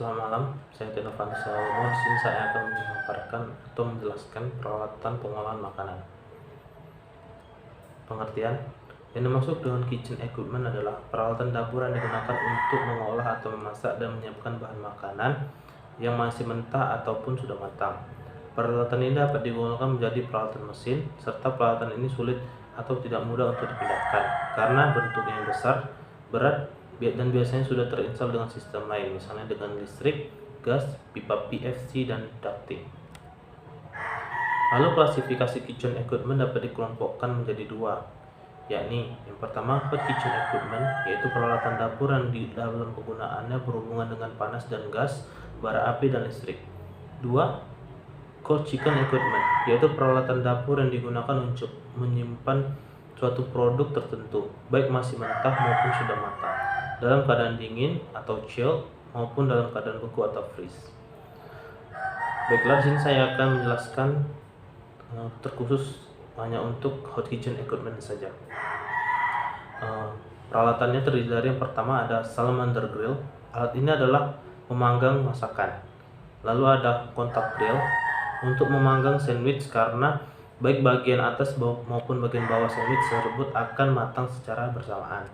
Selamat malam, saya Tino Salomo. Di sini saya akan memaparkan atau menjelaskan peralatan pengolahan makanan. Pengertian yang dimaksud dengan kitchen equipment adalah peralatan dapur yang digunakan untuk mengolah atau memasak dan menyiapkan bahan makanan yang masih mentah ataupun sudah matang. Peralatan ini dapat digunakan menjadi peralatan mesin, serta peralatan ini sulit atau tidak mudah untuk dipindahkan karena bentuknya yang besar, berat, dan biasanya sudah terinstall dengan sistem lain, misalnya dengan listrik, gas, pipa PVC, dan ducting. Lalu klasifikasi kitchen equipment dapat dikelompokkan menjadi dua, yakni yang pertama hot kitchen equipment, yaitu peralatan dapur yang di dalam penggunaannya berhubungan dengan panas dan gas, bara api, dan listrik. Dua, cold chicken equipment, yaitu peralatan dapur yang digunakan untuk menyimpan suatu produk tertentu, baik masih mentah maupun sudah matang, dalam keadaan dingin atau chill maupun dalam keadaan beku atau freeze. Baiklah, di sini saya akan menjelaskan terkhusus hanya untuk hot kitchen equipment saja. Peralatannya terdiri dari yang pertama ada salamander grill. Alat ini adalah memanggang masakan. Lalu ada kontak grill untuk memanggang sandwich karena baik bagian atas maupun bagian bawah sandwich tersebut akan matang secara bersamaan.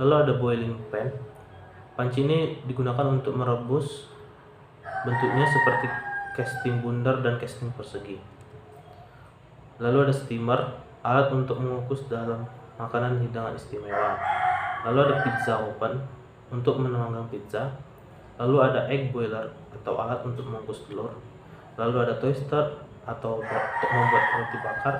Lalu ada boiling pan. Panci ini digunakan untuk merebus, bentuknya seperti casing bundar dan casing persegi. Lalu ada steamer, alat untuk mengukus dalam makanan hidangan istimewa. Lalu ada pizza oven untuk memanggang pizza. Lalu ada egg boiler atau alat untuk mengukus telur. Lalu ada toaster atau untuk membuat roti bakar.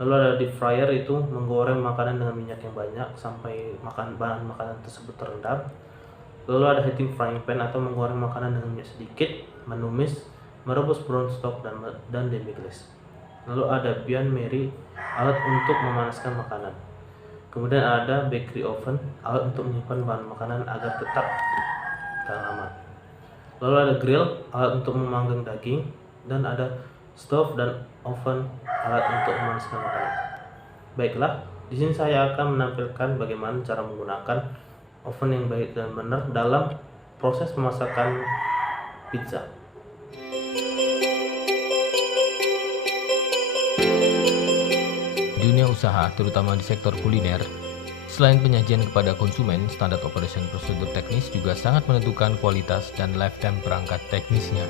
Lalu ada deep fryer, itu menggoreng makanan dengan minyak yang banyak sampai bahan makanan tersebut terendam. Lalu ada heating frying pan atau menggoreng makanan dengan minyak sedikit, menumis, merebus brown stock dan demi glaze. Lalu ada Bain Marie, alat untuk memanaskan makanan. Kemudian ada bakery oven, alat untuk menyimpan bahan makanan agar tetap tahan lama. Lalu ada grill, alat untuk memanggang daging, dan ada stove dan oven, alat untuk memanaskan makanan. Baiklah, di sini saya akan menampilkan bagaimana cara menggunakan oven yang baik dan benar dalam proses pemasakan pizza. Di dunia usaha, terutama di sektor kuliner, selain penyajian kepada konsumen, standar operation prosedur teknis juga sangat menentukan kualitas dan lifetime perangkat teknisnya.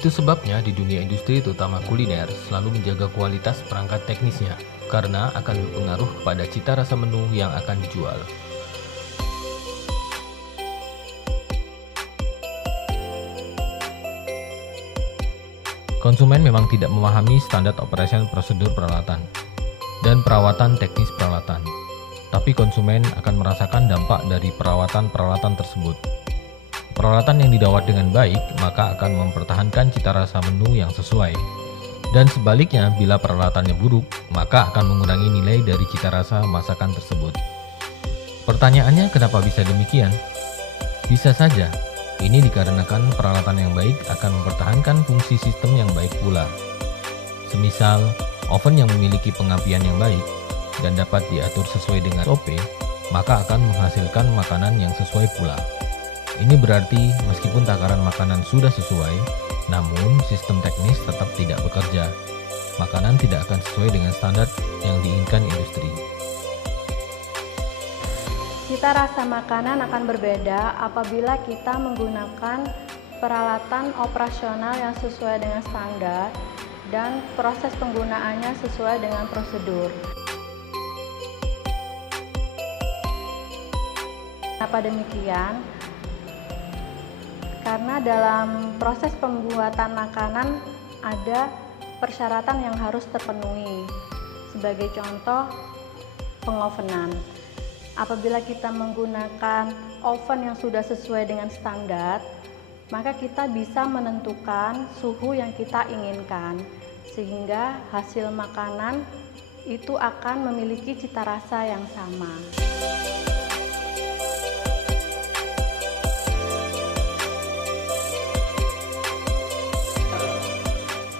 Itu sebabnya di dunia industri terutama kuliner selalu menjaga kualitas perangkat teknisnya karena akan berpengaruh kepada cita rasa menu yang akan dijual. Konsumen memang tidak memahami standar operation prosedur peralatan dan perawatan teknis peralatan, tapi konsumen akan merasakan dampak dari perawatan peralatan tersebut. Peralatan yang dirawat dengan baik maka akan mempertahankan cita rasa menu yang sesuai. Dan sebaliknya, bila peralatannya buruk, maka akan mengurangi nilai dari cita rasa masakan tersebut. Pertanyaannya, kenapa bisa demikian? Bisa saja, ini dikarenakan peralatan yang baik akan mempertahankan fungsi sistem yang baik pula. Semisal, oven yang memiliki pengapian yang baik dan dapat diatur sesuai dengan SOP, maka akan menghasilkan makanan yang sesuai pula. Ini berarti meskipun takaran makanan sudah sesuai, namun sistem teknis tetap tidak bekerja. Makanan tidak akan sesuai dengan standar yang diinginkan industri. Cita rasa makanan akan berbeda apabila kita menggunakan peralatan operasional yang sesuai dengan standar dan proses penggunaannya sesuai dengan prosedur. Kenapa demikian? Karena dalam proses pembuatan makanan ada persyaratan yang harus terpenuhi. Sebagai contoh, pengovenan. Apabila kita menggunakan oven yang sudah sesuai dengan standar, maka kita bisa menentukan suhu yang kita inginkan, sehingga hasil makanan itu akan memiliki cita rasa yang sama.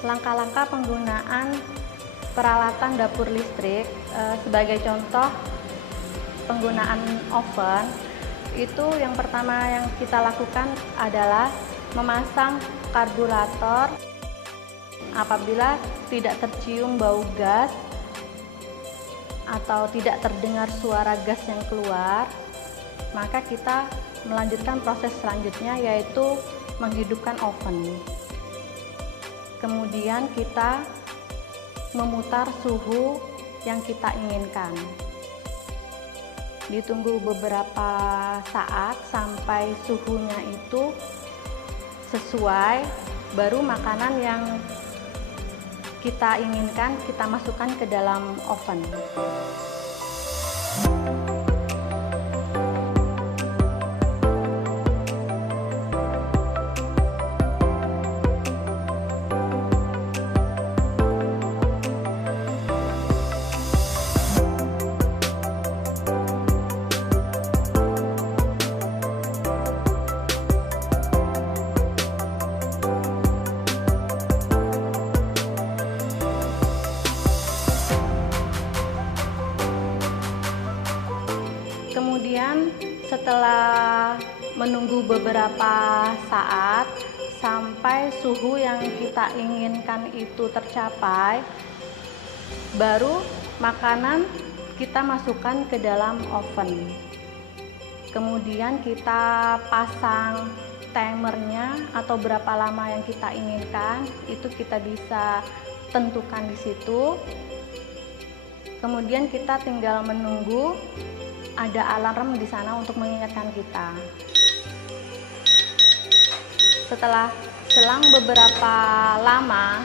Langkah-langkah penggunaan peralatan dapur listrik, sebagai contoh penggunaan oven. itu yang pertama yang kita lakukan adalah memasang karburator. Apabila tidak tercium bau gas atau tidak terdengar suara gas yang keluar, maka kita melanjutkan proses selanjutnya, yaitu menghidupkan oven. Kemudian kita memutar suhu yang kita inginkan. Ditunggu beberapa saat sampai suhunya itu sesuai, baru makanan yang kita inginkan kita masukkan ke dalam oven. Kemudian setelah menunggu beberapa saat sampai suhu yang kita inginkan itu tercapai, baru makanan kita masukkan ke dalam oven. Kemudian kita pasang timernya atau berapa lama yang kita inginkan, itu kita bisa tentukan di situ. Kemudian kita tinggal menunggu. Ada alarm di sana untuk mengingatkan kita. Setelah selang beberapa lama,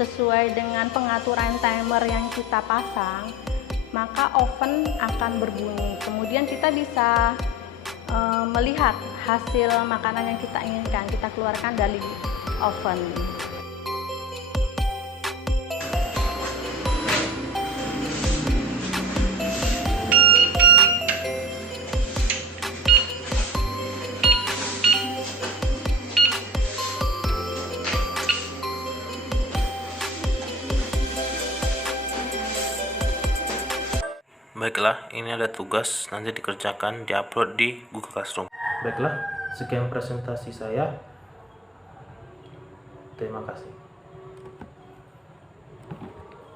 sesuai dengan pengaturan timer yang kita pasang, maka oven akan berbunyi. Kemudian kita bisa melihat hasil makanan yang kita inginkan, kita keluarkan dari oven. Baiklah, ini ada tugas, nanti dikerjakan, diupload di Google Classroom. Baiklah, sekian presentasi saya. Terima kasih.